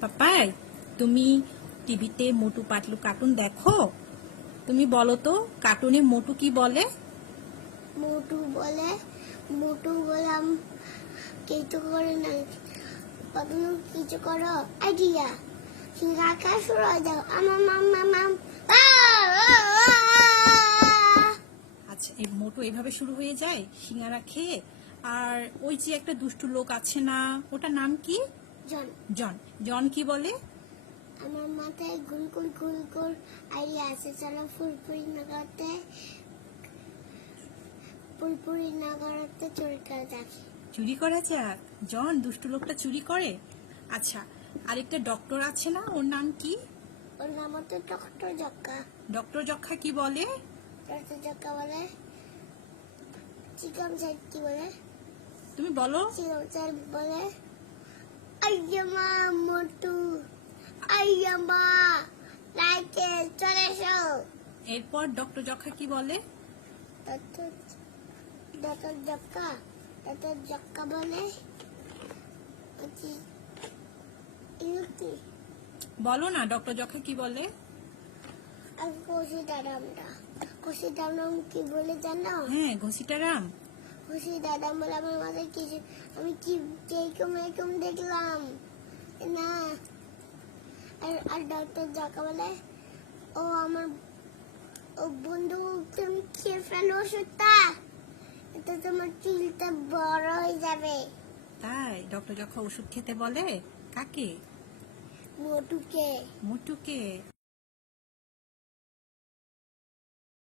পাপাই তুমি টিভিতে মোটু পাতলু কার্টুন দেখো? তুমি বলো তো কার্টুনে মোটু কি বলে? মোটু বলে মোটু বললাম কিছু করে না। কখনো কিছু করো? আইডিয়া। সিঙ্গাকা শুরু হয়ে যাও। আমার মাম মাম মাম আচ্ছা এই মোটু এভাবে শুরু হয়ে যায়? সিঙ্গারা খেয়ে? আর ওই যে একটা দুষ্টু লোক আছে না ওটার নাম কি? জন। জন। জন কি বলে? আমার মাথায় গুল গুল গুল গুল আইডিয়া আছে চলো ফুলপুরি নাগাতে ফুলপুরি নাগাতে চুরি করে দেখি। চুরি করা যাক জন দুষ্টু লোকটা চুরি করে? আচ্ছা আরেকটা ডক্টর আছে না? ওর নাম কি? ওর নাম হচ্ছে ডক্টর জক্কা। ডক্টর যক্ষা কি বলে? ডক্টর জক্কা বলে চিকন সাইড কি বলে? তুমি বলো। চিকন সাইড বলে আইয়ামা মোটু আইয়ামা লাইকে চলে এসো এরপর ডক্টর যক্ষা কি বলে? ডক্টর ডক্টর জক্কা ডক্টর জক্কা বলে বলো না ডক্টর যক্ষা কি বলে? দাদামটা খুশি কি বলে জানো? হ্যাঁ ঘষিটা রাম খুশি দাদাম বলে আমার মাথায় কিছু আমি কি এরকম এরকম দেখলাম। না। আর আর ডক্টর জক্কা বলে ও আমার ও বন্ধু তুমি খেয়ে ফেলো ওষুধটা। এতে তোমার চুলটা বড় হয়ে যাবে। তাই? ডক্টর যক্ষা ওষুধ খেতে বলে কাকে? মোটুকে। মোটুকে।